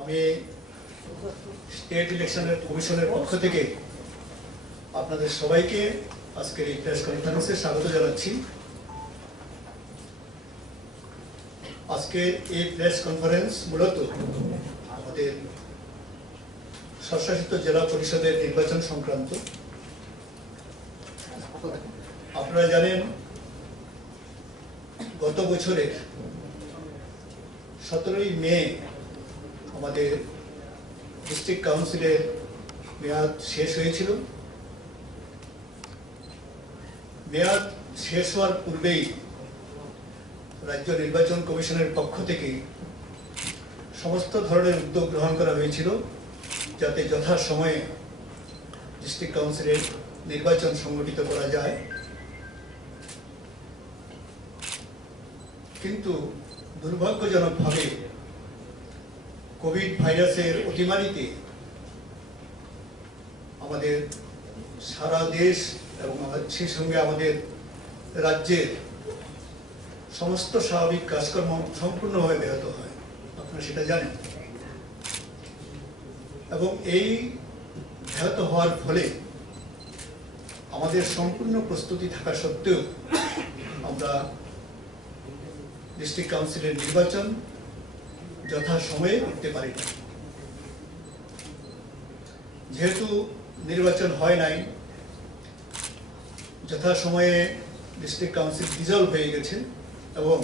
আমি স্টেট ইলেকশনের কমিশনের পক্ষ থেকে আপনাদের সবাইকে আজকের এই প্রেস কনফারেন্সে স্বাগত জানাচ্ছি। আজকে এই প্রেস কনফারেন্স মূলত আমাদের স্বশাসিত জেলা পরিষদের নির্বাচন সংক্রান্ত। আপনারা জানেন গত বছরের 17ই মে আমাদের ডিস্ট্রিক্ট কাউন্সিলের মেয়াদ শেষ হয়েছিল। মেয়াদ শেষ হওয়ার পূর্বেই রাজ্য নির্বাচন কমিশনের পক্ষ থেকে সমস্ত ধরনের উদ্যোগ গ্রহণ করা হয়েছিল যাতে যথাসময়ে ডিস্ট্রিক্ট কাউন্সিলের নির্বাচন সংগঠিত করা যায়। কিন্তু দুর্ভাগ্যজনকভাবে কোভিড ভাইরাসের অতিমারিতে আমাদের সারা দেশ এবং সেই সঙ্গে আমাদের রাজ্যের সমস্ত স্বাভাবিক কাজকর্ম সম্পূর্ণভাবে ব্যাহত হয়, আপনারা সেটা জানেন। এবং এই ব্যাহত হওয়ার ফলে আমাদের সম্পূর্ণ প্রস্তুতি থাকা সত্ত্বেও আমরা ডিস্ট্রিক্ট কাউন্সিলের নির্বাচন যথাসময়ে করতে পারি না। যেহেতু নির্বাচন হয় নাই, যথাসময়ে ডিস্ট্রিক্ট কাউন্সিল ডিজলভ হয়ে গেছে এবং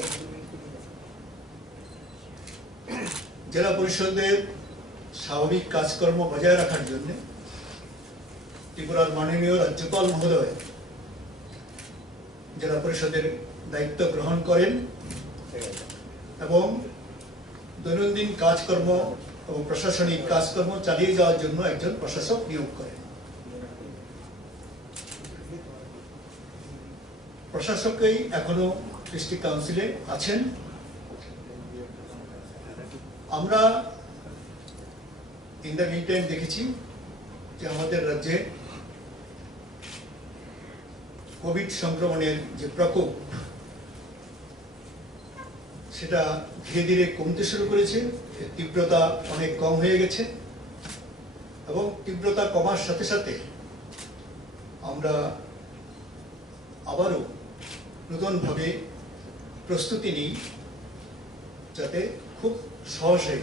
জেলা পরিষদের স্বাভাবিক কাজকর্ম বজায় রাখার জন্য ত্রিপুরার মাননীয় রাজ্যপাল মহোদয় জেলা পরিষদের দায়িত্ব গ্রহণ করেন এবং দৈনন্দিন কাজকর্ম এবং প্রশাসনিক কাজকর্ম চালিয়ে যাওয়ার জন্য একজন প্রশাসক নিয়োগ করেন। প্রশাসকই এখনো ডিস্ট্রিক্ট কাউন্সিলে আছেন। আমরা ইন দ্য মিন টাইম দেখেছি যে আমাদের রাজ্যে কোভিড সংক্রমণের যে প্রকোপ সেটা ধীরে ধীরে কমতে শুরু করেছে, তীব্রতা অনেক কম হয়ে গেছে এবং তীব্রতা কমার সাথে সাথে আমরা আবারও নতুনভাবে প্রস্তুতি নিই যাতে খুব সহজে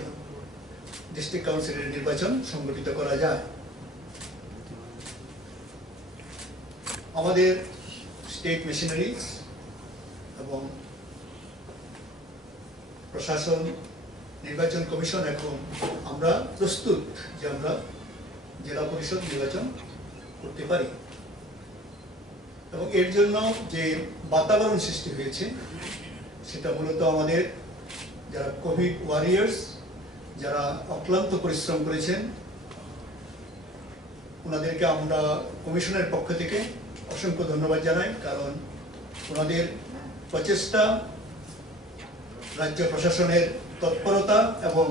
ডিস্ট্রিক্ট কাউন্সিলের নির্বাচন সংগঠিত করা যায়। আমাদের স্টেট মেশিনারিজ এবং প্রশাসন, নির্বাচন কমিশন এখন আমরা প্রস্তুত যে আমরা জেলা পরিষদ নির্বাচন করতে পারি এবং এর জন্য যে বাতাবরণ সৃষ্টি হয়েছে সেটা মূলত আমাদের যারা কোভিড ওয়ারিয়ার্স, যারা অক্লান্ত পরিশ্রম করেছেন, ওনাদেরকে আমরা কমিশনের পক্ষ থেকে অসংখ্য ধন্যবাদ জানাই। কারণ ওনাদের প্রচেষ্টা, রাজ্য প্রশাসনের তৎপরতা এবং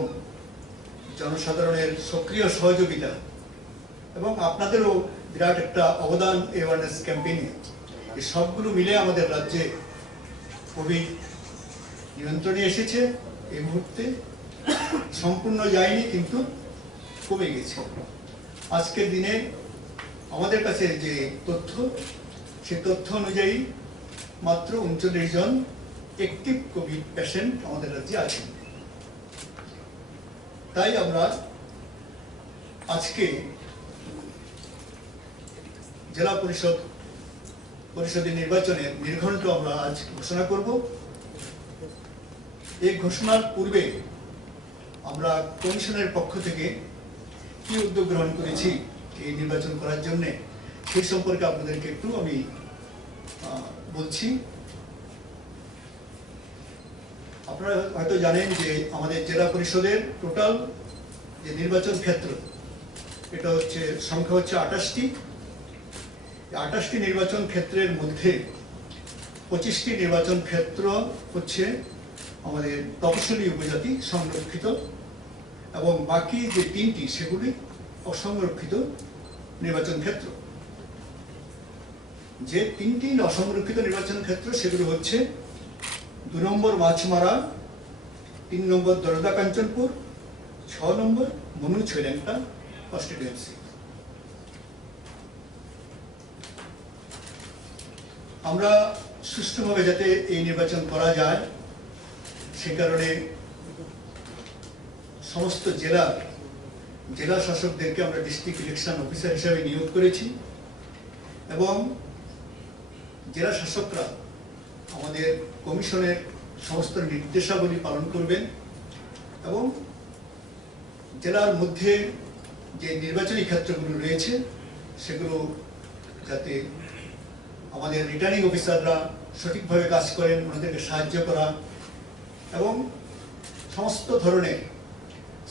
জনসাধারণের সক্রিয় সহযোগিতা এবং আপনাদেরও বিরাট একটা অবদান অ্যাওয়ারনেস ক্যাম্পেইনে, এই সবগুলো মিলে আমাদের রাজ্যে কোভিড নিয়ন্ত্রণে এসেছে। এই মুহূর্তে সম্পূর্ণ যায়নি, কিন্তু কমে গেছে। আজকের দিনে আমাদের কাছে যে তথ্য, সেই তথ্য অনুযায়ী মাত্র 39 জন অ্যাক্টিভ কোভিড পেশেন্ট আমাদের রাজ্যে আছেন। তাই আমরা আজকে জেলা পরিষদের নির্বাচনের নির্ঘণ্ট আমরা আজ ঘোষণা করব। এই ঘোষণার পূর্বে আমরা কমিশনের পক্ষ থেকে কি উদ্যোগ গ্রহণ করেছি এই নির্বাচন করার জন্য, সেই সম্পর্কে আপনাদেরকে একটু আমি বলছি। আপনারা হয়তো জানেন যে আমাদের জেলা পরিষদের টোটাল যে নির্বাচন ক্ষেত্র, এটা হচ্ছে সংখ্যা হচ্ছে 28টি। 28টি নির্বাচন ক্ষেত্রের মধ্যে 25টি নির্বাচন ক্ষেত্র হচ্ছে আমাদের তপশিলি উপজাতি সংরক্ষিত এবং বাকি যে 3টি সেগুলি অসংরক্ষিত নির্বাচন ক্ষেত্র। যে 3টি অসংরক্ষিত নির্বাচন ক্ষেত্র সেগুলো হচ্ছে 2 নম্বর মাছমারা, 3 নম্বর দরদা কাঞ্চনপুর, 6 নম্বর মনু ছৈলেংটা কনস্টিটিউয়েন্সি। আমরা সুষ্ঠুভাবে যাতে এই নির্বাচন করা যায় সে কারণে সমস্ত জেলা শাসকদেরকে আমরা ডিস্ট্রিক্ট ইলেকশন অফিসার হিসেবে নিয়োগ করেছি এবং জেলা শাসকরা আমাদের কমিশনের সমস্ত নির্দেশাবলী পালন করবেন এবং জেলার মধ্যে যে নির্বাচনী ক্ষেত্রগুলো রয়েছে সেগুলো যাতে আমাদের রিটার্নিং অফিসাররা সঠিকভাবে কাজ করেন, ওনাদেরকে সাহায্য করা এবং সমস্ত ধরনের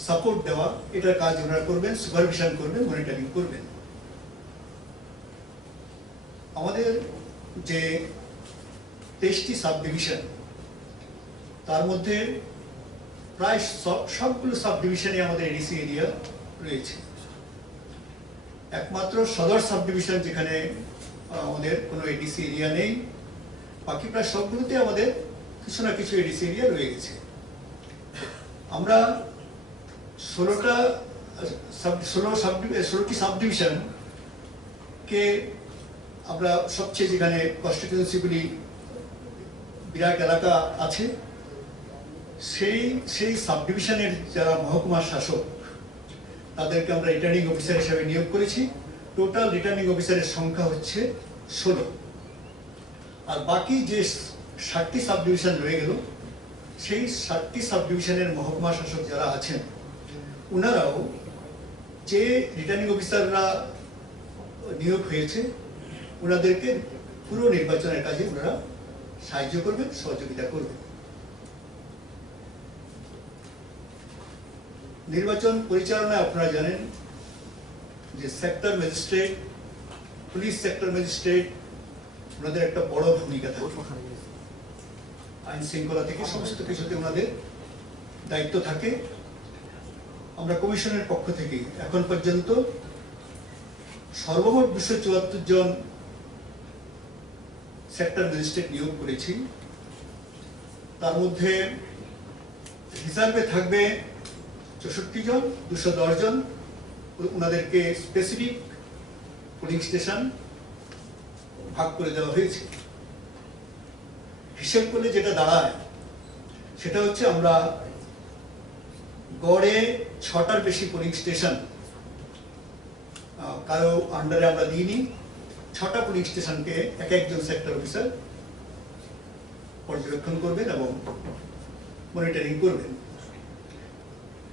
সাপোর্ট দেওয়া, এটার কাজ ওনারা করবেন, সুপারভিশন করবেন, মনিটরিং করবেন। আমাদের যে 23টি সাব ডিভিশন, তার মধ্যে প্রায় সবগুলো সাব ডিভিশনে আমাদের এডিসি এরিয়া রয়েছে। একমাত্র সদর সাব ডিভিশন যেখানে আমাদের কোনো এডিসি এরিয়া নেই, বাকি প্রায় সবগুলোতে আমাদের কিছু না কিছু এডিসি এরিয়া রয়ে গেছে। আমরা 16টি সাব ডিভিশনকে আমরা সবচেয়ে যেখানে কনস্টিটিউয়েন্সিগুলি বিরাট এলাকা আছে সেই সাব ডিভিশনের যারা মহকুমা শাসক তাদেরকে আমরা রিটার্নিং অফিসার হিসেবে নিয়োগ করেছি। টোটাল রিটার্নিং অফিসারের সংখ্যা হচ্ছে 16। আর বাকি যে 60টি সাব ডিভিশন রয়ে গেল সেই 60টি সাব ডিভিশনের মহকুমা শাসক যারা আছেন ওনারাও যে রিটার্নিং অফিসাররা নিয়োগ হয়েছে ওনাদেরকে পুরো নির্বাচনের কাজে ওনারা সাহায্য করবেন, সহযোগিতা করবেন। নির্বাচন পরিচালনায় আপনারা জানেন যে sector magistrate, police sector magistrate ওনাদের একটা বড় ভূমিকা থাকে। আইন শৃঙ্খলা থেকে সমস্ত কিছুতে ওনাদের দায়িত্ব থাকে। আমরা কমিশনের পক্ষ থেকে এখন পর্যন্ত সর্বমোট 274 জন সেক্টর ম্যাজিস্ট্রেট নিয়োগ করেছি। তার মধ্যে রিজার্ভে থাকবে 64 জন, 210 জন ওনাদেরকে স্পেসিফিক পোলিং স্টেশন ভাগ করে দেওয়া হয়েছে। হিসেব করলে যেটা দাঁড়ায় সেটা হচ্ছে আমরা গড়ে 6টার বেশি পোলিং স্টেশন কারো আন্ডারে আমরা দিইনি। 6টা পোলিং স্টেশনকে একজন সেক্টর অফিসার পর্যবেক্ষণ করবেন এবং মনিটরিং করবেন।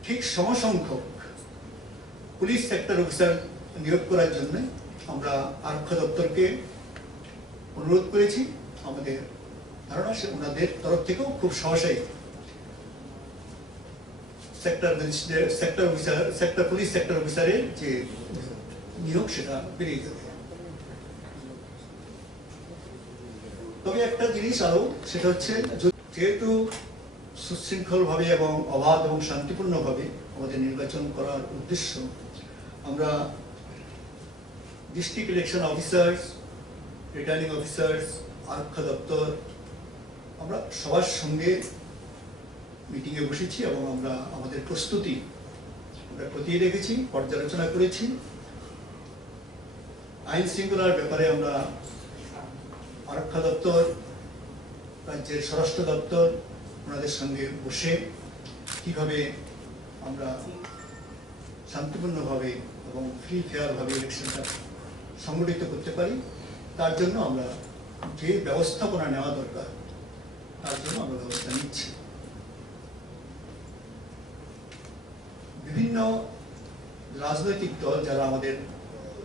ঠিক সমসংখ্যক পুলিশ সেক্টর অফিসার নিয়োগ করার জন্য আমরা আরক্ষা দপ্তরকে অনুরোধ করেছি। আমাদের ধারণা সে ওনাদের তরফ থেকেও খুব সহসাই পুলিশ সেক্টর অফিসারের যে নিয়োগ সেটা বেরিয়ে যাবে। তবে একটা জিনিস আরো, সেটা হচ্ছে যেহেতু সুশৃঙ্খলভাবে এবং অবাধ এবং শান্তিপূর্ণভাবে আমাদের নির্বাচন করার উদ্দেশ্য, আমরা district election officers, returning officers, আরক্ষা দপ্তর আমরা সবার সঙ্গে মিটিংয়ে বসেছি এবং আমরা আমাদের প্রস্তুতি আমরা খতিয়ে রেখেছি, পর্যালোচনা করেছি। আইন শৃঙ্খলার ব্যাপারে আমরা আরক্ষা দপ্তর, রাজ্যের স্বরাষ্ট্র দপ্তর ওনাদের সঙ্গে বসে কিভাবে আমরা শান্তিপূর্ণভাবে এবং ফ্রি ফেয়ারভাবে ইলেকশনটা সংগঠিত করতে পারি তার জন্য আমরা যে ব্যবস্থাপনা নেওয়া দরকার তার জন্য আমরা ব্যবস্থা নিচ্ছি। বিভিন্ন রাজনৈতিক দল যারা আমাদের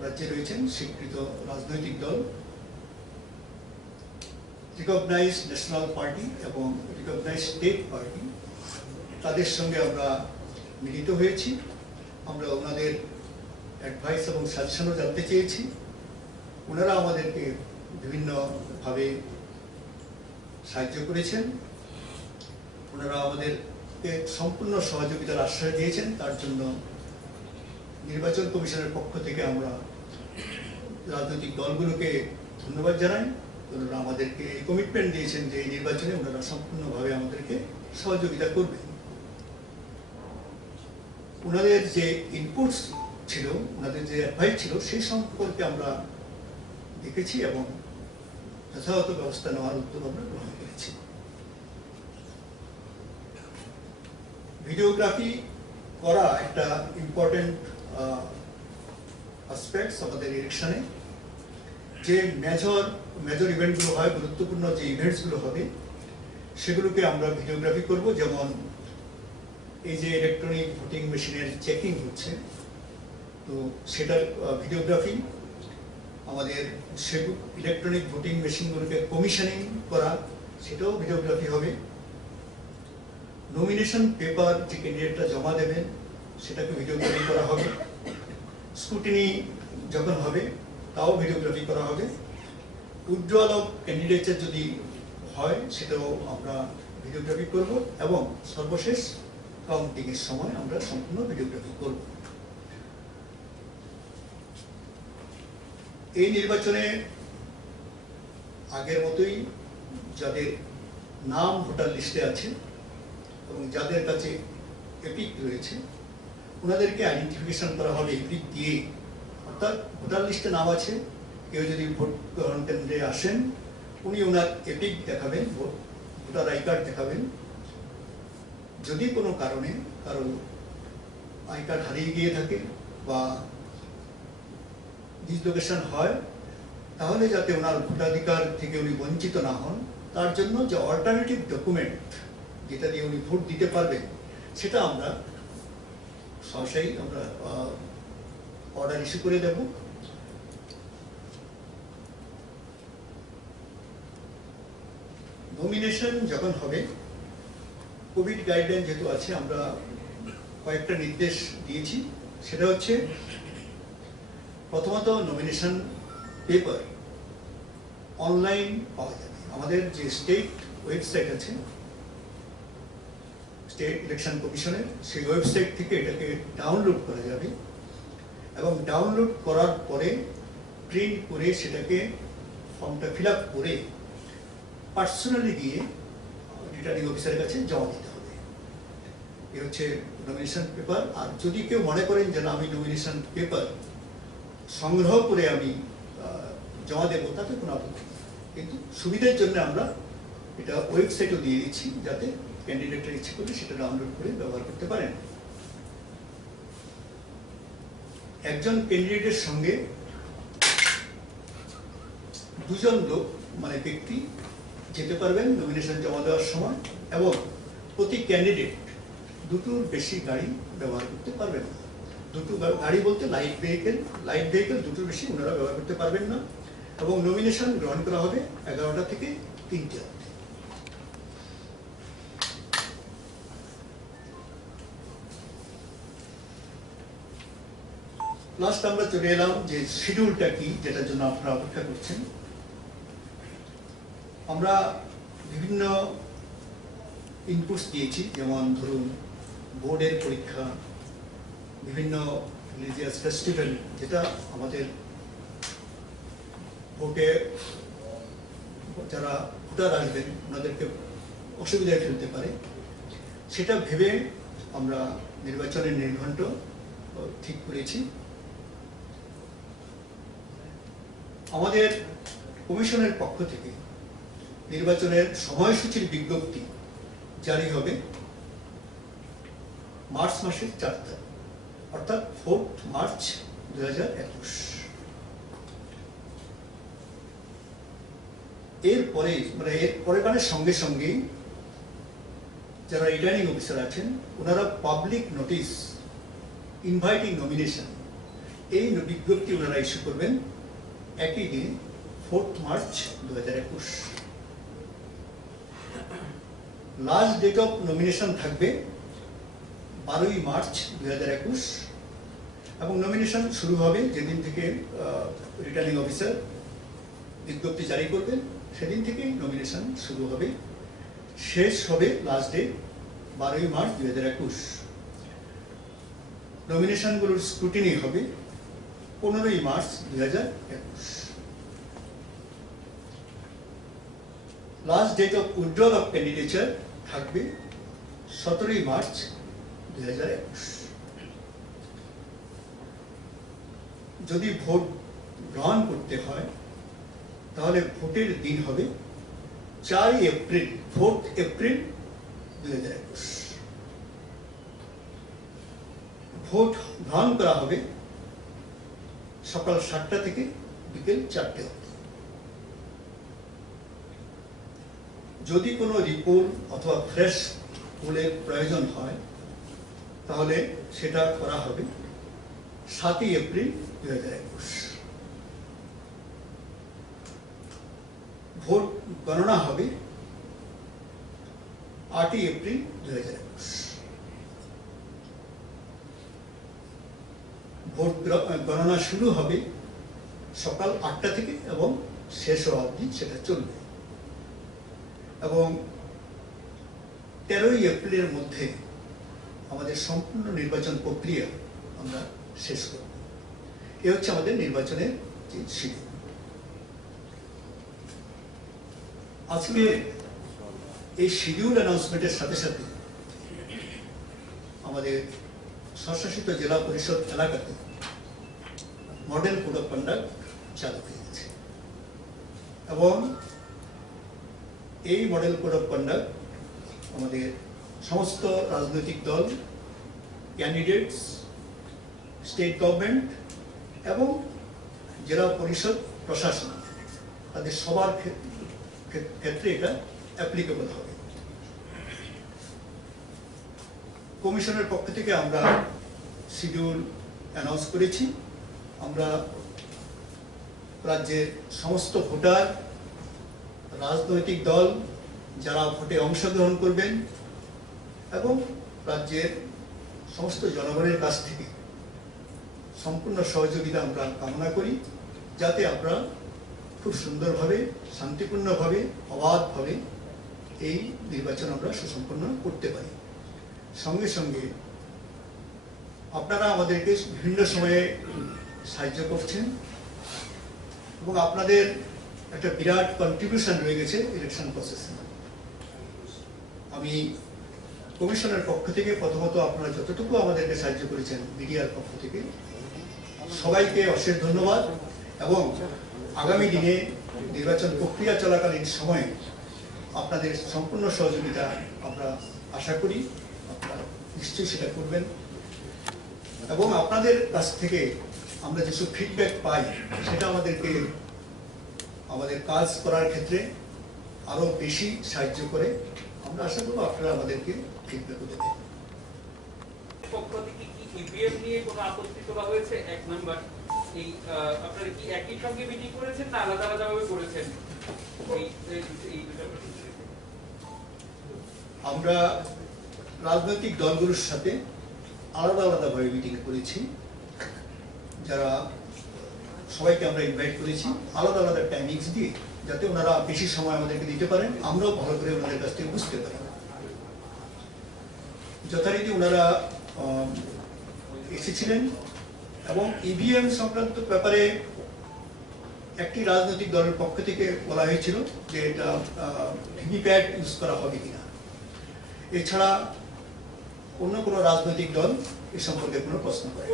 রাজ্যে রয়েছেন, স্বীকৃত রাজনৈতিক দল, রিকগনাইজড ন্যাশনাল পার্টি এবং রিকগনাইজড স্টেট পার্টি, তাদের সঙ্গে আমরা মিলিত হয়েছি। আমরা ওনাদের অ্যাডভাইস এবং সাজেশনও জানতে চেয়েছি। ওনারা আমাদেরকে বিভিন্নভাবে সাহায্য করেছেন। ওনারা আমাদেরকে সম্পূর্ণ সহযোগিতার আশ্বাস দিয়েছেন। তার জন্য নির্বাচন কমিশনের পক্ষ থেকে আমরা রাজনৈতিক দলগুলোকে ধন্যবাদ জানাই। ওনারা আমাদেরকে কমিটমেন্ট দিয়েছেন যে এই নির্বাচনে ওনারা সম্পূর্ণভাবে আমাদেরকে সহযোগিতা করবেন। ওনাদের যে ইনপুটস ছিল, ওনাদের যে অ্যাডভাইস ছিল, সেই সম্পর্কে আমরা দেখেছি এবং যথাযথ ব্যবস্থা নেওয়ার উদ্যোগ আমরা গ্রহণ করেছি। ভিডিওগ্রাফি করা একটা ইম্পর্টেন্ট অ্যাসপেক্টস আমাদের ইলেকশনে। যে মেজর ইভেন্টগুলো হয়, গুরুত্বপূর্ণ যে ইভেন্টসগুলো হবে, সেগুলোকে আমরা ভিডিওগ্রাফি করব। যেমন এই যে ইলেকট্রনিক ভোটিং মেশিনের চেকিং হচ্ছে, তো সেটার ভিডিওগ্রাফি। আমাদের ইলেকট্রনিক ভোটিং মেশিনগুলোকে কমিশনিং করা, সেটাও ভিডিওগ্রাফি হবে। নমিনেশন পেপার যে ক্যান্ডিডেটরা জমা দেবেন, সেটাকে ভিডিওগ্রাফি করা হবে। স্ক্রুটিনি যখন হবে, তাও ভিডিওগ্রাফি করা হবে। উইথড্রয়াল অফ ক্যান্ডিডেটদের যদি হয়, সেটাও আমরা ভিডিওগ্রাফি করব। এবং সর্বশেষ কাউন্টিংয়ের সময় আমরা সম্পূর্ণ ভিডিওগ্রাফি করব। এই নির্বাচনে আগের মতোই যাদের নাম ভোটার লিস্টে আছে এবং যাদের কাছে এপিক রয়েছে, ওনাদেরকে আইডেন্টিফিকেশন করা হবে এপিক দিয়ে। অর্থাৎ ভোটার লিস্টে নাম আছে, কেউ যদি ভোট গ্রহণ কেন্দ্রে আসেন, উনি ওনার এপিক দেখাবেন, ভোটার আই কার্ড দেখাবেন। যদি কোনো কারণে কারো আই কার্ড হারিয়ে গিয়ে থাকে বা ডিসলোকেশন হয়, তাহলে যাতে ওনার ভোটাধিকার থেকে উনি বঞ্চিত না হন, তার জন্য যে অল্টারনেটিভ ডকুমেন্ট যেটা দিয়ে উনি ভোট দিতে পারবেন, সেটা আমরা সহসাই আমরা অর্ডার ইস্যু করে দেব। নমিনেশন যখন হবে, কোভিড গাইডলাইন যেহেতু আছে, আমরা কয়েকটা নির্দেশ দিয়েছি। সেটা হচ্ছে, প্রথমত নমিনেশন পেপার অনলাইন পাওয়া যাবে। আমাদের যে স্টেট ওয়েবসাইট আছে, স্টেট ইলেকশন কমিশনের, সেই ওয়েবসাইট থেকে এটাকে ডাউনলোড করা যাবে এবং ডাউনলোড করার পরে প্রিন্ট করে সেটাকে ফর্মটা ফিল আপ করে পার্সোনালি গিয়ে রিটার্নিং অফিসারের কাছে জমা দিতে হবে। এ হচ্ছে নমিনেশন পেপার। আর যদি কেউ মনে করেন যে না, আমি নমিনেশন পেপার সংগ্রহ করে আমি জমা দেবো, তাতে কোনো আপত্তি নেই। কিন্তু সুবিধার জন্য আমরা এটা ওয়েবসাইটও দিয়ে দিচ্ছি, যাতে ক্যান্ডিডেটের ইচ্ছে করলে সেটা ডাউনলোড করে ব্যবহার করতে পারেন। একজন ক্যান্ডিডেটের সঙ্গে দুজন লোক মানে ব্যক্তি যেতে পারবেন নমিনেশন জমা দেওয়ার সময়, এবং প্রতি ক্যান্ডিডেট দুটোর বেশি গাড়ি ব্যবহার করতে পারবেন না। দুটো গাড়ি বলতে লাইট ভেহিকেল দুটোর বেশি ওনারা ব্যবহার করতে পারবেন না। এবং নমিনেশন গ্রহণ করা হবে 11টা থেকে 3টে। লাস্ট আমরা চলে এলাম যে শিডিউলটা কি, যেটার জন্য আপনারা অপেক্ষা করছেন। আমরা বিভিন্ন ইনপুটস দিয়েছি, যেমন ধরুন বোর্ডের পরীক্ষা, বিভিন্ন রিলিজিয়াস ফেস্টিভ্যাল, যেটা আমাদের ভোটে যারা ভোটার আসবেন ওনাদেরকে অসুবিধায় ফেলতে পারে, সেটা ভেবে আমরা নির্বাচনের নির্ঘণ্ট ঠিক করেছি। আমাদের কমিশনের পক্ষ থেকে নির্বাচনের সময়সূচির বিজ্ঞপ্তি জারি হবে মার্চ মাসের 4 তারিখ, অর্থাৎ 4 মার্চ 2021। এরপরে মানে সঙ্গে সঙ্গেই যারা রিটার্নিং অফিসার আছেন, ওনারা পাবলিক নোটিশ ইনভাইটিং নমিনেশন, এই বিজ্ঞপ্তি ওনারা ইস্যু করবেন একই দিন 4 March 2021। Last date of nomination থাকবে 12ই মার্চ 2021 এবং নমিনেশন শুরু হবে যেদিন থেকে রিটার্নিং অফিসার বিজ্ঞপ্তি জারি করবেন, সেদিন থেকেই নমিনেশন শুরু হবে, শেষ হবে লাস্ট ডে 12ই মার্চ 2021। নমিনেশনগুলোর স্ক্রুটিনি হবে 15ই March 2021। Last date of withdrawal of candidature থাকবে 17ই মার্চ 2021। যদি ভোট গ্রহণ করতে হয় তাহলে ভোটের দিন হবে 4 এপ্রিল, 4 এপ্রিল 2021। ভোট গ্রহণ করা হবে সকাল 7টা থেকে বিকেল 4টে অবধি। যদি কোনো রিপোর্ট অথবা ফ্রেশ পোলের প্রয়োজন হয় তাহলে সেটা করা হবে 7 এপ্রিল 2021। ভোট গণনা হবে 8 এপ্রিল 2021। ভোট গণনা শুরু হবে সকাল 8টা থেকে এবং শেষ হওয়া অবধি সেটা চলবে, এবং 13 এপ্রিলের মধ্যে আমাদের সম্পূর্ণ নির্বাচন প্রক্রিয়া আমরা শেষ করব। এ হচ্ছে আমাদের নির্বাচনের যে শিডিউল। আজকে এই শিডিউল অ্যানাউন্সমেন্টের সাথে সাথে আমাদের স্বশাসিত জেলা পরিষদ এলাকাতে মডেল কোড অফ কন্ডাক্ট চালু হয়ে গেছে, এবং এই মডেল কোড অফ কন্ডাক্ট আমাদের সমস্ত রাজনৈতিক দল, ক্যান্ডিডেটস, স্টেট গভর্নমেন্ট এবং জেলা পরিষদ প্রশাসন তাদের সবার ক্ষেত্রে এটা অ্যাপ্লিকেবল হবে। কমিশনের পক্ষ থেকে আমরা শিডিউল অ্যানাউন্স করেছি। আমরা রাজ্যের সমস্ত ভোটার, রাজনৈতিক দল যারা ভোটে অংশগ্রহণ করবেন এবং রাজ্যের সমস্ত জনগণের কাছ থেকে সম্পূর্ণ সহযোগিতা আমরা কামনা করি, যাতে আমরা খুব সুন্দরভাবে, শান্তিপূর্ণভাবে, অবাধভাবে এই নির্বাচন আমরা সুসম্পন্ন করতে পারি। সঙ্গে সঙ্গে আপনারা আমাদেরকে বিভিন্ন সময়ে সাহায্য করছেন এবং আপনাদের একটা বিরাট কন্ট্রিবিউশন রয়ে গেছে ইলেকশন প্রসেসে। আমি কমিশনের পক্ষ থেকে প্রথমত আপনারা যতটুকু আমাদেরকে সাহায্য করেছেন মিডিয়ার পক্ষ থেকে সবাইকে অশেষ ধন্যবাদ, এবং আগামী দিনে নির্বাচন প্রক্রিয়া চলাকালীন সময়ে আপনাদের সম্পূর্ণ সহযোগিতা আমরা আশা করি, আপনারা নিশ্চয়ই সেটা করবেন। এবং আপনাদের কাছ থেকে আমরা যেসব ফিডব্যাক পাই সেটা আমাদেরকে আমাদের কাজ করার ক্ষেত্রে আরো বেশি সাহায্য করে। আমরা আশা করব আপনারা আমাদেরকে ফিডব্যাক দেবেন। পক্ষ থেকে কি ইভিএম নিয়ে কোনো আপত্তি তোলা হয়েছে? এক নাম্বার, এই আপনারা কি একই সঙ্গে মিটিং করেছেন না আলাদা আলাদা ভাবে করেছেন? আমরা রাজনৈতিক দলগুলোর সাথে আলাদা আলাদাভাবে মিটিং করেছি। যারা সবাইকে আমরা ইনভাইট করেছি আলাদা আলাদা টাইমিংস দিয়ে, যাতে ওনারা বেশি সময় আমাদেরকে দিতে পারেন, আমরাও ভালো করে ওনাদের কাছ থেকে বুঝতে পারি। যথারীতি ওনারা এসেছিলেন এবং ইভিএম সংক্রান্ত ব্যাপারে একটি রাজনৈতিক দলের পক্ষ থেকে বলা হয়েছিল যে এটা ভিভিপ্যাট ইউজ করা হবে কিনা। এছাড়া অন্য কোনো রাজনৈতিক দল এ সম্পর্কে কোনো প্রশ্ন করে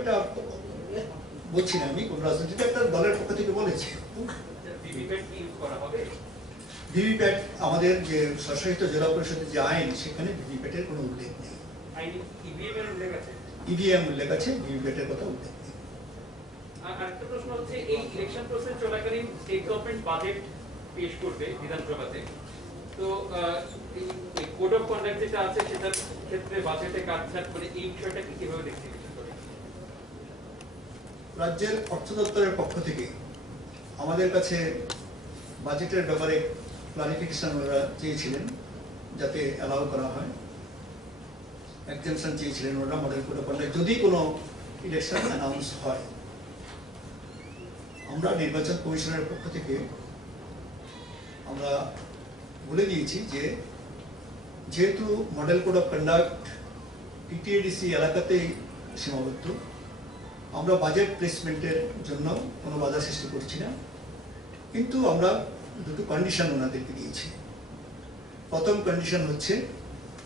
এটা বলছি না আমি, কোন রাজনৈতিক একটা দলের পক্ষ থেকে বলেছি ভিভিপ্যাট আমাদের যে স্বশাসিত জেলা পরিষদের যে আইন সেখানে ভিভিপ্যাটের কোনো উল্লেখ নেই। ইভিএম উল্লেখ আছে, ভিভিপ্যাটের কথা উল্লেখ নেই। আরেকটা প্রশ্ন হচ্ছে, এই ইলেকশন প্রসেস চলাকালীন স্টেট গভর্নমেন্ট বাজেট পেশ করবে বিধানসভাতে, তো এই কোড অফ কন্ডাক্ট যেটা আছে সেটার ক্ষেত্রে বাজেটে কাটছাট করে এই বিষয়টা কি কিভাবে দেখতে? রাজ্যের অর্থ দপ্তরের পক্ষ থেকে আমাদের কাছে বাজেটের ব্যাপারে ক্লারিফিকেশন ওরা চেয়েছিলেন, যাতে অ্যালাউ করা হয়। এক্সেমশন চেয়েছিলেন ওরা মডেল কোড অফ কন্ডাক্ট যদি কোনো ইলেকশন অ্যানাউন্স হয়। আমরা নির্বাচন কমিশনের পক্ষ থেকে আমরা বলে দিয়েছি যে যেহেতু model code of conduct TTADC এলাকাতেই সীমাবদ্ধ, আমরা বাজেট প্লেসমেন্টের জন্য কোনো বাধা সৃষ্টি করছি না, কিন্তু আমরা দুটো কন্ডিশন ওনাদেরকে দিয়েছি। প্রথম কন্ডিশন হচ্ছে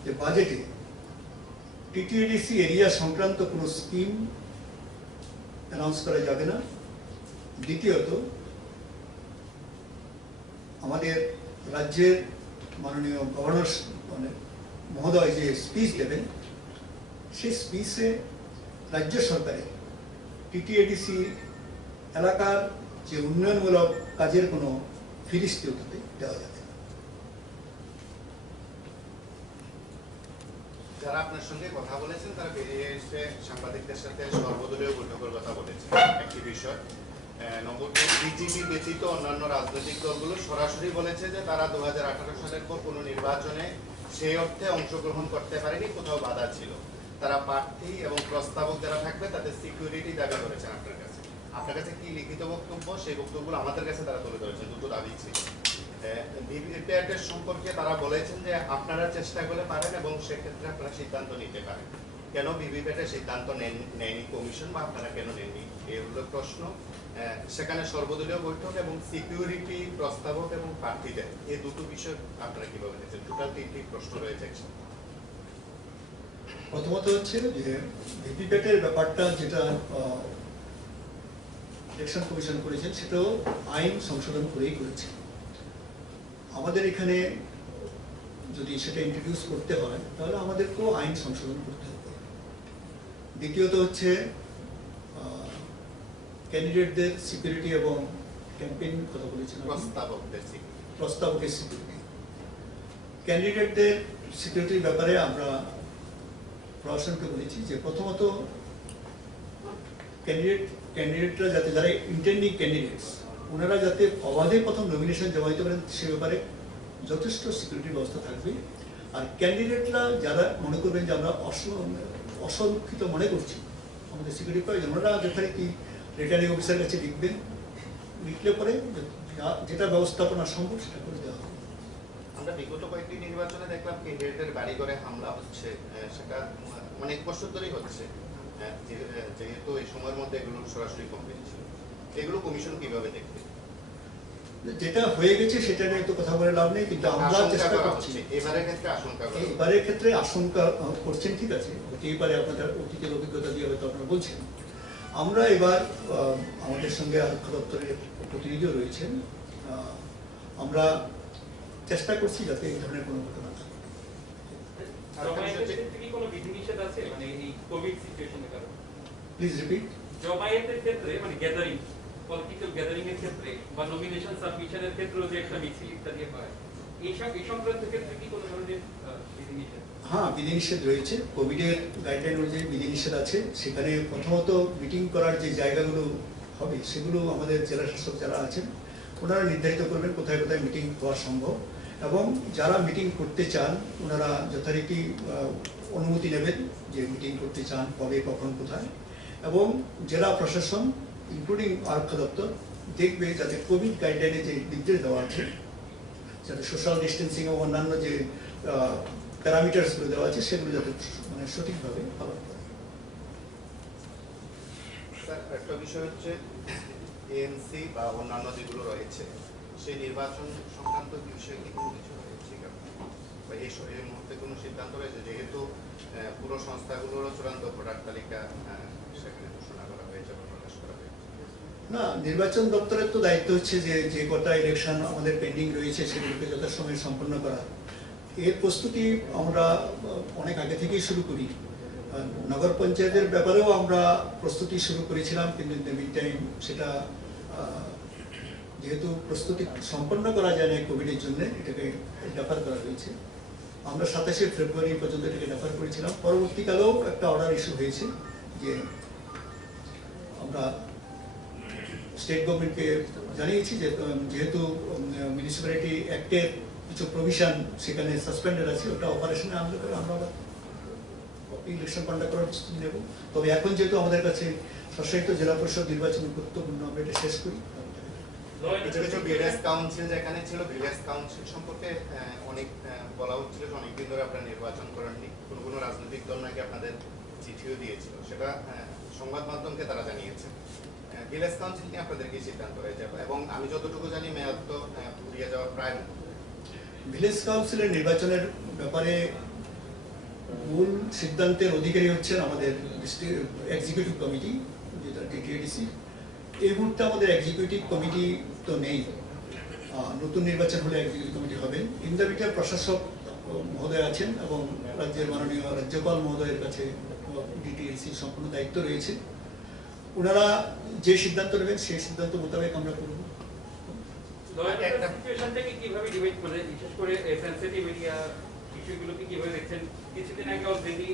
যে বাজেটে টিটিএডিসি এরিয়া সংক্রান্ত কোনো স্কিম অ্যানাউন্স করা যাবে না। দ্বিতীয়ত, আমাদের রাজ্যের মাননীয় গভর্নর মানে মহোদয় যে স্পিচ দেবেন, সেই স্পিচে রাজ্য সরকারের টিটিএডিসি এলাকার যে উন্নয়নমূলক কাজের কোনো ফিরিস্তি ওটাতে দেওয়া যাবে না। যারা আপনার সঙ্গে কথা বলেছেন তারা বেরিয়ে এসে সাংবাদিকদের সাথে সর্বদলীয় বৈঠকের কথা বলেছে। একটি বিষয়, নম্বর 2, বিজেপি ব্যতীত অন্যান্য রাজনৈতিক দলগুলো সরাসরি বলেছে যে তারা 2018 সালের পর কোনো নির্বাচনে সেই অর্থে অংশগ্রহণ করতে পারেনি, কোথাও বাধা ছিল। তারা প্রার্থী এবং প্রস্তাবক যারা থাকবে তাদের সিকিউরিটি দাবি করেছেন আপনার কাছে। আপনার কাছে কি লিখিত বক্তব্য, সেই বক্তব্যগুলো আমাদের কাছে তারা তুলে ধরেছেন। দুটো দাবি ছিল। ভিভিপ্যাটের সম্পর্কে তারা বলেছেন যে আপনারা চেষ্টা করলে পারেন এবং সেক্ষেত্রে আপনারা সিদ্ধান্ত নিতে পারেন। কেন ভিভিপ্যাটের সিদ্ধান্ত নেয়নি কমিশন, বা আপনারা কেন নেননি, এই হলো প্রশ্ন। সেখানে সর্বদলীয় বৈঠক এবং সিকিউরিটি, প্রস্তাবক এবং প্রার্থীদের, এই দুটো বিষয় আপনারা কিভাবে দেখছেন? টোটাল 3টি প্রশ্ন রয়েছে। প্রথমত হচ্ছে যে ভিভিপ্যাটের ব্যাপারটা যেটা ইলেকশন কমিশন করেছেন, সেটাও আইন সংশোধন করেই করেছে। আমাদের এখানে যদি সেটা ইন্ট্রোডিউস করতে হয় তাহলে আমাদেরকেও আইন সংশোধন করতে হবে। দ্বিতীয়ত হচ্ছে ক্যান্ডিডেটদের সিকিউরিটি এবং ক্যাম্পেইন কথা বলেছেন, প্রস্তাবকের সিকিউরিটি। ক্যান্ডিডেটদের সিকিউরিটির ব্যাপারে আমরা প্রশাসনকে বলেছি যে প্রথমত ক্যান্ডিডেটরা যাতে, যারা ইন্টেন্ডিং ক্যান্ডিডেটস, ওনারা যাতে অবাধে প্রথম নমিনেশন জমা দিতে পারেন সে ব্যাপারে যথেষ্ট সিকিউরিটি ব্যবস্থা থাকবে। আর ক্যান্ডিডেটরা যারা মনে করবেন যে আমরা অসুরক্ষিত মনে করছি, আমাদের সিকিউরিটি প্রয়োজন, ওনারা যথারীতি রিটার্নিং অফিসারের কাছে লিখবেন, লিখলে পরে যেটা ব্যবস্থাপনা সম্ভব সেটা করে দেওয়া হবে। আমরা বিগত কয়েকটি নির্বাচনে দেখলাম ক্যান্ডিডেটের বাড়ি ঘরে হামলা হচ্ছে, সেটা অনেক বছর ধরেই হচ্ছে, যেহেতু এই সময়ের মধ্যে এগুলো সরাসরি কমে ছিল। এগুলো কমিশন কিভাবে দেখবে? যেটা হয়ে গেছে সেটা নিয়ে তো কথা বলে লাভ নেই, কিন্তু আমরা চেষ্টা করছি। এবারের ক্ষেত্রে আশঙ্কা করছেন, ঠিক আছে, হতেই পারে আপনাদের অতীতের অভিজ্ঞতা দিয়ে হয়তো আপনারা বলছেন। আমরা এবার আমাদের সঙ্গে আরক্ষা দপ্তরের প্রতিনিধিও রয়েছেন, আমরা চেষ্টা করছি যাতে এই ধরনের কোনো ঘটনা না ঘটে। Please repeat. জমায়েতের ক্ষেত্রে মানে গ্যাদারিং, পলিটিক্যাল গ্যাদারিং এর ক্ষেত্রে বা নমিনেশন সাবমিশনের ক্ষেত্রে যে একটা মিছিল ইত্যাদি হয়, এই সংক্রান্ত ক্ষেত্রে কি কোনো ধরনের বিধিনিষেধ? হ্যাঁ, বিধিনিষেধ রয়েছে। কোভিডের গাইডলাইন অনুযায়ী বিধিনিষেধ আছে। সেখানে প্রথমত মিটিং করার যে জায়গাগুলো হবে সেগুলো আমাদের জেলা শাসক যারা আছেন ওনারা নির্ধারিত করবেন কোথায় কোথায় মিটিং হওয়া সম্ভব, এবং যারা মিটিং করতে চান ওনারা যথারীতি অনুমতি নেবেন যে মিটিং করতে চান কবে, কখন, কোথায়। এবং জেলা প্রশাসন ইনক্লুডিং আরক্ষা দপ্তর দেখবে যাতে কোভিড গাইডলাইনে যে নির্দেশ দেওয়া আছে, যাতে সোশ্যাল ডিস্টেন্সিং এবং অন্যান্য যে প্যারামিটার্সগুলো দেওয়া আছে সেগুলো যাতে মানে সঠিকভাবে পালন করে। স্যার, একটা বিষয় হচ্ছে এএনসি বা অন্যান্য যেগুলো রয়েছে সেই নির্বাচন সংক্রান্ত বিষয়ে কি কোনো কিছু রয়েছে বা এই মুহূর্তে কোনো সিদ্ধান্ত রয়েছে? যেহেতু পুরো সংস্থাগুলোরও চূড়ান্ত ভোটার তালিকা সেখানে ঘোষণা করা হয়েছে বা প্রকাশ করা হয়েছে। না, নির্বাচন দপ্তরের তো দায়িত্ব হচ্ছে যে যে কটা ইলেকশন আমাদের পেন্ডিং রয়েছে সেগুলোকে যথাসময়ে সম্পন্ন করা। এর প্রস্তুতি আমরা অনেক আগে থেকেই শুরু করি। নগর পঞ্চায়েতের ব্যাপারেও আমরা প্রস্তুতি শুরু করেছিলাম, কিন্তু ইন দ্য মিন টাইম সেটা যেহেতু প্রস্তুতি সম্পন্ন করা যায় না কোভিডের জন্য, এটাকে ডেফার করা হয়েছে। আমরা 27শে ফেব্রুয়ারি পর্যন্ত এটাকে ডেফার করেছিলাম। পরবর্তীকালেও একটা অর্ডার ইস্যু হয়েছে যে আমরা স্টেট গভর্নমেন্টকে জানিয়েছি যে যেহেতু মিউনিসিপ্যালিটি অ্যাক্টের কিছু প্রভিশন সেখানে সাসপেন্ডেড আছে, ওটা অপারেশনে আনলে পরে আমরা ইলেকশন কন্ডাক্ট করার প্রস্তুতি নেব। তবে এখন যেহেতু আমাদের কাছে স্বশাসিত জেলা পরিষদ নির্বাচন গুরুত্বপূর্ণ, আমরা এটা শেষ করি। কিছু কিছু ভিলেজ কাউন্সিল যেখানে ছিল, ভিলেজ কাউন্সিল সম্পর্কে অনেক বলা হচ্ছিল যে অনেকদিন ধরে আপনারা নির্বাচন করেননি, কোনো কোনো রাজনৈতিক দল নাকি আপনাদের চিঠিও দিয়েছিল, সেটা সংবাদ মাধ্যমকে তারা জানিয়েছে। ভিলেজ কাউন্সিল নিয়ে আপনাদের কি সিদ্ধান্ত হয়ে যাবে? এবং আমি যতটুকু জানি মেয়াদ তো ফুরিয়ে যাওয়ার প্রায়। ভিলেজ কাউন্সিলের নির্বাচনের ব্যাপারে মূল সিদ্ধান্তের অধিকারী হচ্ছেন আমাদের এক্সিকিউটিভ কমিটি, যেটা টিটিএডিসি। এই মুহূর্তে আমাদের এক্সিকিউটিভ কমিটি তো নেই, নতুন নির্বাচন হলে এক্সিকিউটিভ কমিটি হবে। ইন দ্য মিটার প্রশাসক মহোদয় আছেন এবং রাজ্যের মাননীয় রাজ্যপাল মহোদয়ের কাছে ডিটিএডিসি সম্পূর্ণ দায়িত্ব রয়েছে। ওনারা যে সিদ্ধান্ত নেবেন সেই সিদ্ধান্ত মোতাবেক আমরা করব। সিচুয়েশনটাকে কিভাবে ডিভাইড করে, বিশেষ করে সেনসিটিভ এরিয়া ইস্যুগুলোকে কিভাবে দেখছেন? কিছুদিন আগে অলরেডি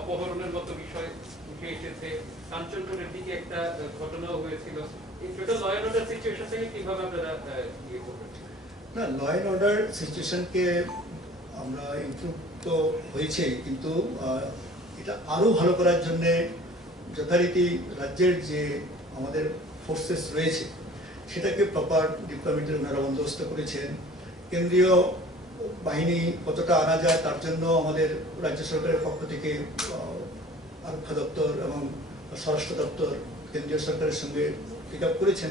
অপহরণের মতো বিষয় উঠে এসেছে, কাঞ্চনপুরের দিকে একটা ঘটনাও হয়েছিল। এই টোটাল ল অ্যান্ড অর্ডার সিচুয়েশনটাকে কিভাবে আপনারা ইয়ে করবেন? না, ল অ্যান্ড অর্ডার সিচুয়েশনকে আমরা ইমপ্রুভ তো হয়েছে, কিন্তু এটা আরও ভালো করার জন্যে যথারীতি রাজ্যের যে আমাদের ফোর্সেস রয়েছে সেটাকে প্রপার ডিপ্লয়মেন্টের ওনারা বন্দোবস্ত করেছেন। কেন্দ্রীয় বাহিনী কতটা আনা যায় তার জন্য আমাদের রাজ্য সরকারের পক্ষ থেকে আরক্ষা দপ্তর এবং স্বরাষ্ট্র দপ্তর কেন্দ্রীয় সরকারের সঙ্গে পিক আপ করেছেন।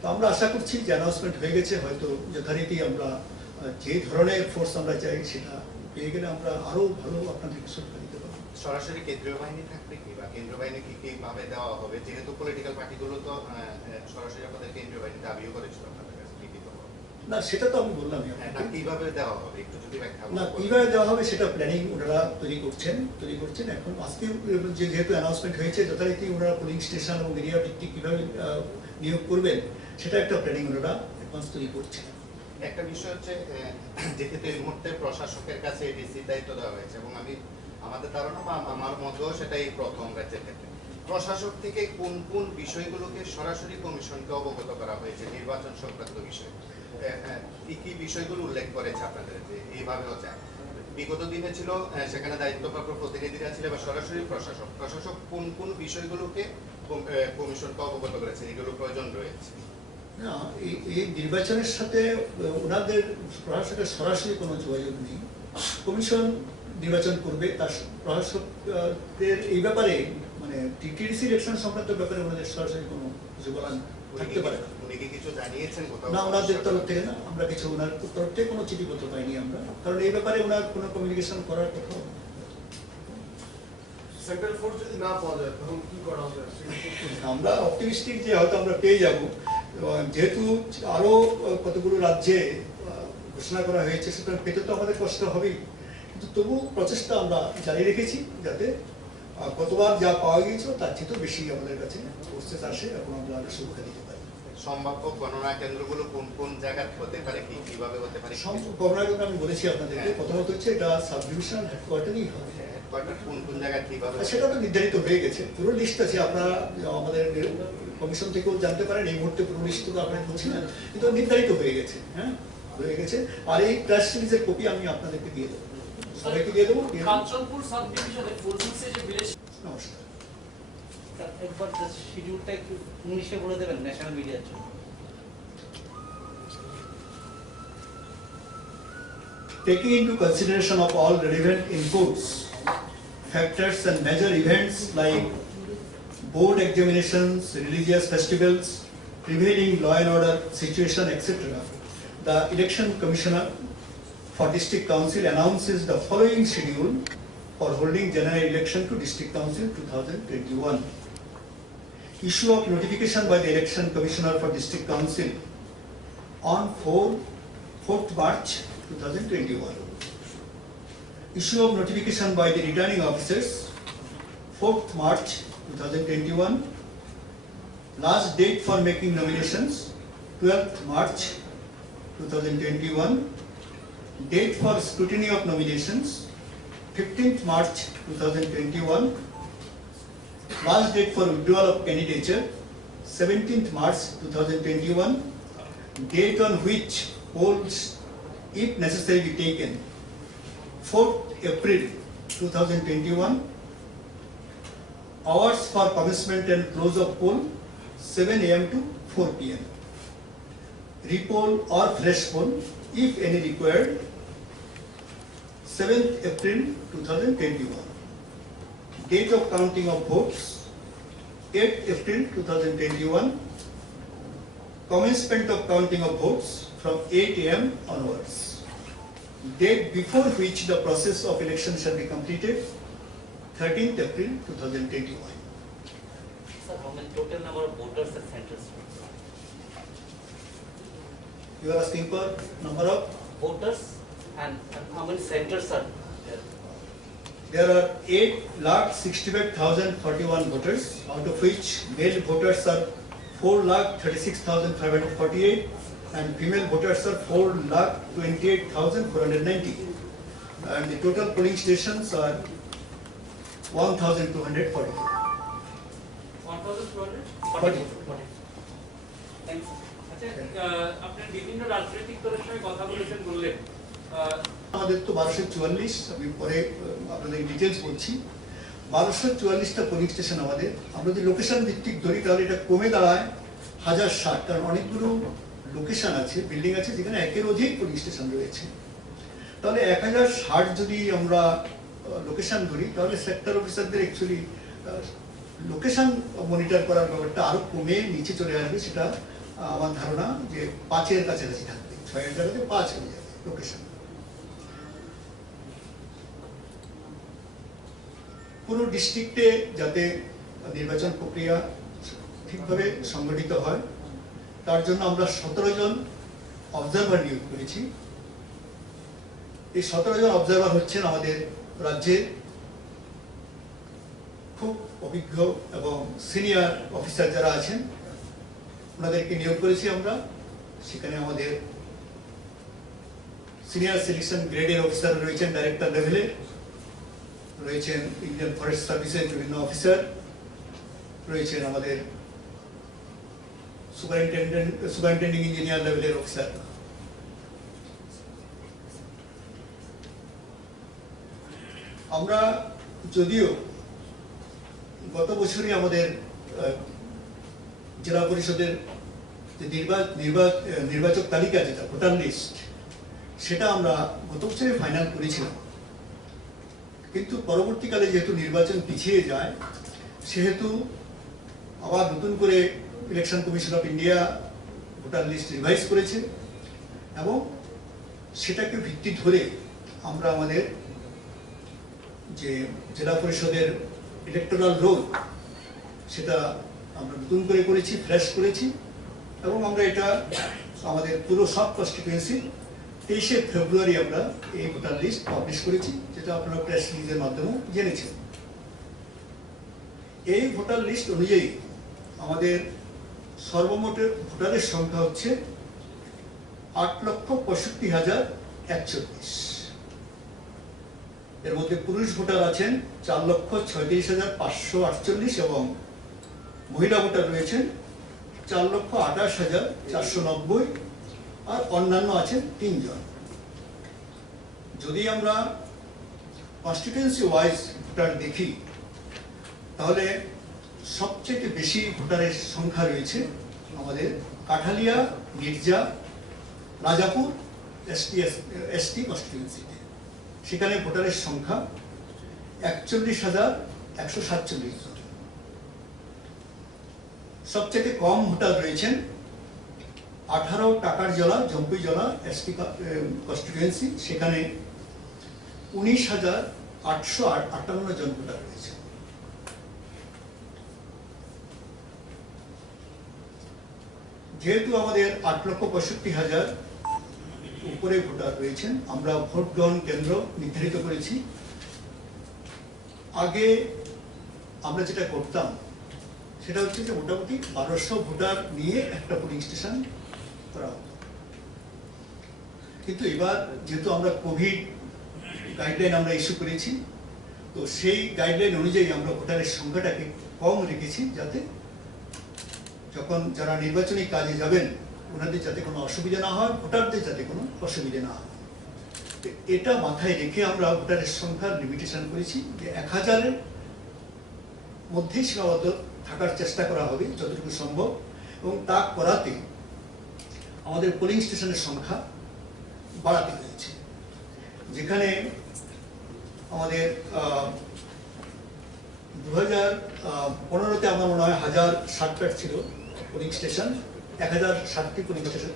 তো আমরা আশা করছি যে অ্যানাউন্সমেন্ট হয়ে গেছে, হয়তো যথারীতি আমরা যে ধরনের ফোর্স আমরা চাই সেটা পেয়ে গেলে আমরা আরও ভালো আপনাদেরকে সুবিধা দিতে পারবো। সরাসরি কেন্দ্রীয় বাহিনী থাকবে কি, বা কেন্দ্রীয় বাহিনী কি কিভাবে দেওয়া হবে? যেহেতু পলিটিক্যাল পার্টিগুলো তো সরাসরি আপনাদের কেন্দ্রীয় বাহিনী দাবিও করেছিল আপনাদের কাছে লিখিতভাবে। না, সেটা তো আমি বললাম না, কিভাবে দেওয়া হবে একটু যদি ব্যাখ্যা না, করেন। কিভাবে দেওয়া হবে সেটা প্ল্যানিং ওনারা তৈরি করছেন। এখন আজকে যেহেতু অ্যানাউন্সমেন্ট হয়েছে, যথারীতি ওনারা পোলিং স্টেশন এবং এরিয়া ভিত্তিক কিভাবে নিয়োগ করবেন সেটা একটা প্ল্যানিং ওনারা অ্যাডভান্স তৈরি করছেন। একটা বিষয় হচ্ছে, যেহেতু এই মুহূর্তে প্রশাসকের কাছে এডিসি দায়িত্ব দেওয়া হয়েছে, এবং আমাদের ধারণা বা আমার মতেও সেটাই প্রথম রাজ্যের ক্ষেত্রে প্রশাসক থেকে কোন কোন বিষয়গুলোকে সরাসরি কমিশনকে অবগত করা হয়েছে নির্বাচন সংক্রান্ত বিষয়, কি কি বিষয়গুলো উল্লেখ করেছে আপনাদের যে এইভাবে হচ্ছে? বিগত দিনে ছিল সেখানে দায়িত্বপ্রাপ্ত প্রতিনিধিরা ছিল, বা সরাসরি প্রশাসক কোন কোন বিষয়গুলোকে কমিশনকে অবগত করেছে, এগুলো প্রয়োজন রয়েছে? না, এই নির্বাচনের সাথে ওনাদের প্রশাসকের সরাসরি কোনো যোগাযোগ নেই। কমিশন নির্বাচন করবে, তার প্রশাসকদের এই ব্যাপারে মানে টিটিডিসি ইলেকশন সংক্রান্ত ব্যাপারে ওনাদের সরাসরি কোনো কিছু বলার থাকতে পারে না। উনি কি কিছু জানিয়েছেন কোথাও? না, ওনাদের তরফ থেকে না, আমরা কিছু ওনার তরফ থেকে কোনো চিঠিপত্র পাইনি আমরা, কারণ এই ব্যাপারে ওনার কোনো কমিউনিকেশন করার কথা। সেন্ট্রাল ফোর্স যদি না পাওয়া যায় তখন কি করা হবে? আমরা অপটিমিস্টিক যে হয়তো আমরা পেয়ে যাব, যেহেতু আরো কতগুলো রাজ্যে ঘোষণা করা হয়েছে, সুতরাং পেতে তো আমাদের কষ্ট হবেই, কিন্তু তবু প্রচেষ্টা আমরা জারি রেখেছি যাতে কতবার যা পাওয়া গিয়েছিল তার চেয়েও বেশি আমাদের কাছে ফোর্সেস আসে এবং আমরা সুবিধা দিতে পারি। সম্ভাব্য গণনা কেন্দ্রগুলো কোন কোন জায়গায় হতে পারে, কিভাবে হতে পারে? গণনা কিন্তু আমি বলেছি আপনাদেরকে, প্রথমত হচ্ছে এটা সাব ডিভিশনাল হেডকোয়ার্টারই হবে। কোন কোন জায়গায় কিভাবে? সেটা তো নির্ধারিত হয়ে গেছে, পুরো লিস্ট আছে, আপনারা আমাদের কমিশন থেকেও জানতে পারেন। এই মুহূর্তে পুরো লিস্ট তো আপনারা বলছি না, কিন্তু নির্ধারিত হয়ে গেছে। হ্যাঁ, হয়ে গেছে। আর এই প্রেস রিলিজের কপি আমি আপনাদেরকে দিয়ে দেবো, সবাইকে দিয়ে দেবো। কাঞ্চনপুর সাব ডিভিশনে ফোর্সেসে যে ভিলেজ। নমস্কার। একবার শিডিউলটা একটু ইংলিশে বলে দেবেন ন্যাশনাল মিডিয়ার জন্য। Taking into consideration of all relevant inputs, factors and major events like board examinations, religious festivals, prevailing law and order situation, etc., the Election Commissioner for District Council announces the following schedule for holding general election to District Council 2021. Issue of notification by the Election Commissioner for District Council on 4th March 2021. Issue of notification by the returning officers 4th March 2021. Last date for making nominations 12th March 2021. Date for scrutiny of nominations 15th March 2021. Last date for withdrawal of candidature 17th March 2021. Date on which polls, if necessary, be taken 4th April 2021. Hours for commencement and close of poll 7 AM to 4 PM. Repoll or fresh poll, if any required, 7th April 2021. Date of counting of votes 8th April 2021. Commencement of counting of votes from 8 AM onwards. Date before which the process of election shall be completed 13th April 2021. Sir, how many total number of voters at centers? You are asking for number of? Voters and how many centers are there? There are 8,65,041 voters, out of which male voters are 4,36,548 and female voters are 4,28,490. And the total polling stations are 1,240. 1200? 40. Thanks. আচ্ছা, আপনার বিভিন্ন রাজনৈতিক দলের সঙ্গে কথা বলেছেন বললেন, আমাদের তো 1244, আমি পরে আপনাদের ডিটেলস বলছি। 1244টা পোলিং স্টেশন আমাদের, আমরা যদি লোকেশন ভিত্তিক ধরি তাহলে এটা কমে দাঁড়ায় 1060, কারণ অনেকগুলো লোকেশন আছে, বিল্ডিং আছে যেখানে একের অধিক পোলিং স্টেশন রয়েছে। তাহলে 1060 যদি আমরা লোকেশন ধরি তাহলে সেক্টর অফিসারদের অ্যাকচুয়ালি লোকেশন মনিটর করার ব্যাপারটা আরো কমে নিচে চলে আসবে, সেটা আমার ধারণা যে 5-এর কাছাকাছি থাকবে, 6-এর জায়গাতে 5 হয়ে যাবে লোকেশন। কোনো ডিস্ট্রিক্টে যাতে নির্বাচন প্রক্রিয়া ঠিকভাবে সংগঠিত হয় তার জন্য আমরা 17 জন অবজারভার নিয়োগ করেছি। এই 17 জন অবজারভার হচ্ছেন আমাদের রাজ্যের খুব অভিজ্ঞ এবং সিনিয়র অফিসার যারা আছেন, ওনাদেরকে নিয়োগ করেছি আমরা। সেখানে আমাদের সিনিয়র সিলেকশন গ্রেডের অফিসার রয়েছেন, ডাইরেক্টর লেভেলে রয়েছেন, ইন্ডিয়ান ফরেস্ট সার্ভিসের বিভিন্ন অফিসার রয়েছেন, আমাদের সুপারিনটেন্ডিং ইঞ্জিনিয়ার লেভেলের অফিসার। আমরা যদিও গত বছরই আমাদের জেলা পরিষদের যে নির্বাচক তালিকা, যেটা ভোটার লিস্ট, সেটা আমরা গত বছরে ফাইনাল করেছিলাম, কিন্তু পরবর্তীকালে যেহেতু নির্বাচন পিছিয়ে যায় সেহেতু আবার নতুন করে election commission of India voter list revise করেছে এবং সেটাকে ভিত্তি ধরে আমরা আমাদের যে জেলা পরিষদের ইলেকটোরাল রোল সেটা আমরা নতুন করে করেছি, ফ্রেশ করেছি এবং আমরা এটা আমাদের পুরো সব কনস্টিটিউয়েন্সি 23শে ফেব্রুয়ারি আমরা এই ভোটার লিস্ট পাবলিশ করেছি, যেটা আপনারা প্রেস রিলিজের মাধ্যমে জেনেছেন। এই ভোটার লিস্ট অনুযায়ী আমাদের সর্বমোট ভোটারের সংখ্যা হচ্ছে 8,65,041। এর মধ্যে পুরুষ ভোটার আছেন 4,36,548 এবং মহিলা ভোটার রয়েছেন 4,28,490 আর অন্যান্য আছেন 3 জন। যদি আমরা কনস্টিটিউয়েন্সি ওয়াইজ ভোটার দেখি তাহলে সবচেয়ে বেশি ভোটারের সংখ্যা রয়েছে আমাদের কাঠালিয়া, মির্জা, রাজাপুর এসটি কনস্টিটিউয়েন্সিতে। সেখানে ভোটারের সংখ্যা 41,147 জন। সবচেয়ে কম ভোটার রয়েছেন 18 টাকার জলা, জম্পুই জলা এসটি কনস্টিটিউয়েন্সি, সেখানে 19,858 জন ভোটার রয়েছে। যেহেতু আমাদের 8,65,000 উপরে ভোটার রয়েছেন, আমরা ভোট গ্রহণ কেন্দ্র নির্ধারিত করেছি। আগে আমরা যেটা করতাম সেটা হচ্ছে যে মোটামুটি 1200 ভোটার নিয়ে একটা পোলিং স্টেশন করা হতো, কিন্তু এবার যেহেতু আমরা কোভিড গাইডলাইন আমরা ইস্যু করেছি, তো সেই গাইডলাইন অনুযায়ী আমরা ভোটারের সংখ্যাটাকে কম রেখেছি, যাতে যখন যারা নির্বাচনী কাজে যাবেন ওনাদের যাতে কোনো অসুবিধা না হয়, ভোটারদের যাতে কোনো অসুবিধা না হয়। এটা মাথায় রেখে আমরা ভোটারের সংখ্যার লিমিটেশন করেছি যে 1000-এর মধ্যেই সীমাবদ্ধ থাকার চেষ্টা করা হবে যতটুকু সম্ভব, এবং তা করাতে আমাদের পোলিং স্টেশনের সংখ্যা বাড়াতে হয়েছে। যেখানে আমাদের 2015-তে আমার মনে হয় 1060 ছিল পোলিং স্টেশন, 1060টি পোলিং স্টেশন,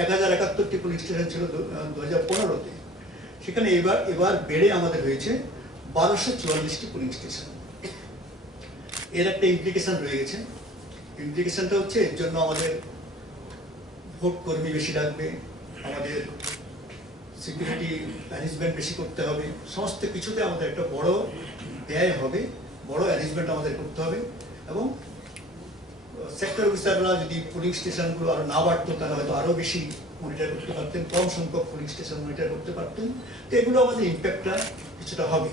1071টি পোলিং স্টেশন ছিল 2015-তে। সেখানে এবার বেড়ে আমাদের হয়েছে 1244টি পোলিং স্টেশন। এর একটা ইমপ্লিকেশন রয়ে গেছে। ইমপ্লিকেশনটা হচ্ছে এর জন্য আমাদের ভোট কর্মী বেশি লাগবে, আমাদের সিকিউরিটি অ্যারেঞ্জমেন্ট বেশি করতে হবে, সমস্ত কিছুতে আমাদের একটা বড় ব্যয় হবে, বড় অ্যারেঞ্জমেন্ট আমাদের করতে হবে। এবং সেক্টর অফিসাররা যদি পুলিং স্টেশনগুলো আরো না বাড়তো তাহলে হয়তো আরো বেশি মনিটর করতে পারতেন, কম সংখ্যক পুলিং স্টেশন মনিটর করতে পারতেন। তো এগুলো আমাদের ইম্প্যাক্টটা কিছুটা হবে।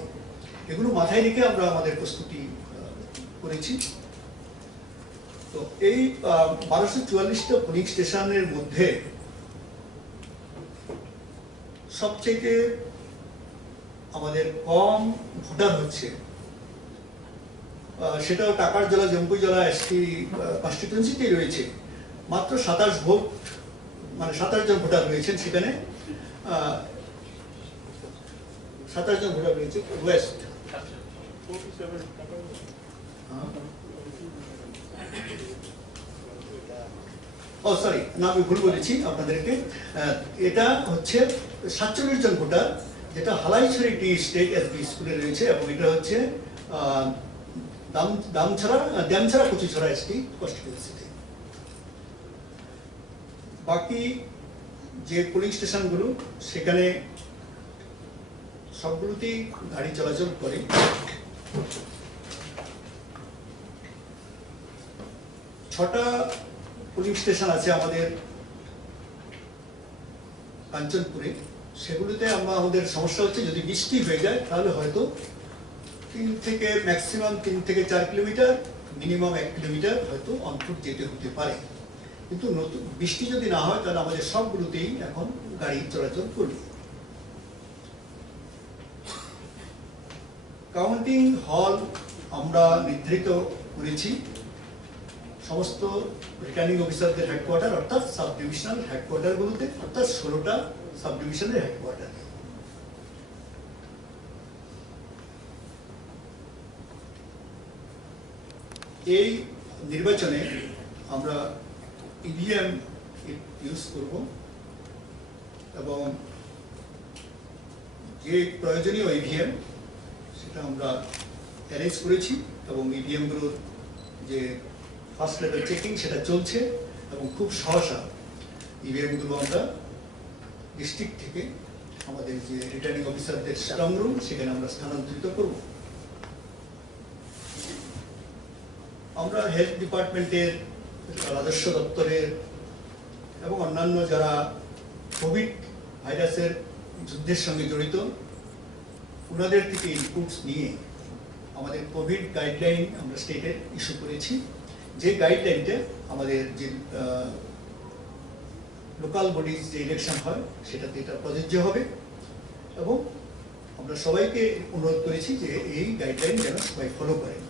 এগুলো মাথায় রেখে আমরা আমাদের প্রস্তুতি করেছি। তো এই 1244টা পুলিং স্টেশনের মধ্যে সবথেকে আমাদের কম ভোটার হচ্ছে, সেটাও টাকার জেলা, জম্পুই জেলা এসটি কনস্টিটিউয়েন্সিতেই রয়েছে। মাত্র 27 ভোট, মানে 27 জন ভোটার রয়েছেন সেখানে। 27 জন ভোটার রয়েছে ওয়েস্ট। ও সরি, না আমি ভুল বলেছি আপনাদেরকে। এটা হচ্ছে 47 জন ভোটার, যেটা হালাইছড়ি টি স্টেট এসবি স্কুলে রয়েছে, এবং এটা হচ্ছে দামছড়া কুচিছড়া এসটি কনস্টিটিউয়েন্সিতে। বাকি যে পুলিং স্টেশনগুলো সেখানে সবগুলোতেই গাড়ি চলাচল করে। ছটা পুলিং স্টেশন আছে আমাদের কাঞ্চনপুরে, সেগুলোতে আমাদের সমস্যা হচ্ছে যদি বৃষ্টি হয়ে যায় তাহলে হয়তো 3 থেকে 4 কিলোমিটার, মিনিমাম 1 কিলোমিটার হয়তো অন্তর যেতে হতে পারে। কিন্তু নতুন বৃষ্টি যদি না হয় তাহলে আমাদের সবগুলোতেই এখন গাড়ি চলাচল করবে। কাউন্টিং হল আমরা নির্ধারিত করেছি সমস্ত রিটার্নিং অফিসারদের হেডকোয়ার্টার, অর্থাৎ সাব ডিভিশনাল হেডকোয়ার্টারগুলোতে, অর্থাৎ 16টা সাব ডিভিশনের হেডকোয়ার্টার। এই নির্বাচনে আমরা ইভিএম ইউজ করব, এবং যে প্রয়োজনীয় ইভিএম সেটা আমরা অ্যারেঞ্জ করেছি, এবং ইভিএম গুলোর যে ফার্স্ট লেভেল চেকিং সেটা চলছে, এবং খুব সহসা ইভিএম গুলো আমরা ডিস্ট্রিক্ট থেকে আমাদের যে রিটার্নিং অফিসারদের স্ট্রং রুম সেখানে আমরা স্থানান্তরিত করব। আমরা হেলথ ডিপার্টমেন্টের, রাজস্ব দপ্তরের এবং অন্যান্য যারা কোভিড ভাইরাসের যুদ্ধের সঙ্গে জড়িত ওনাদের থেকে ইনপুটস নিয়ে আমাদের কোভিড গাইডলাইন আমরা স্টেটের ইস্যু করেছি। যে গাইডলাইনটা আমাদের যে লোকাল বডিজ যে ইলেকশন হয় সেটাতে এটা প্রযোজ্য হবে, এবং আমরা সবাইকে অনুরোধ করেছি যে এই গাইডলাইন যেন সবাই ফলো করেন।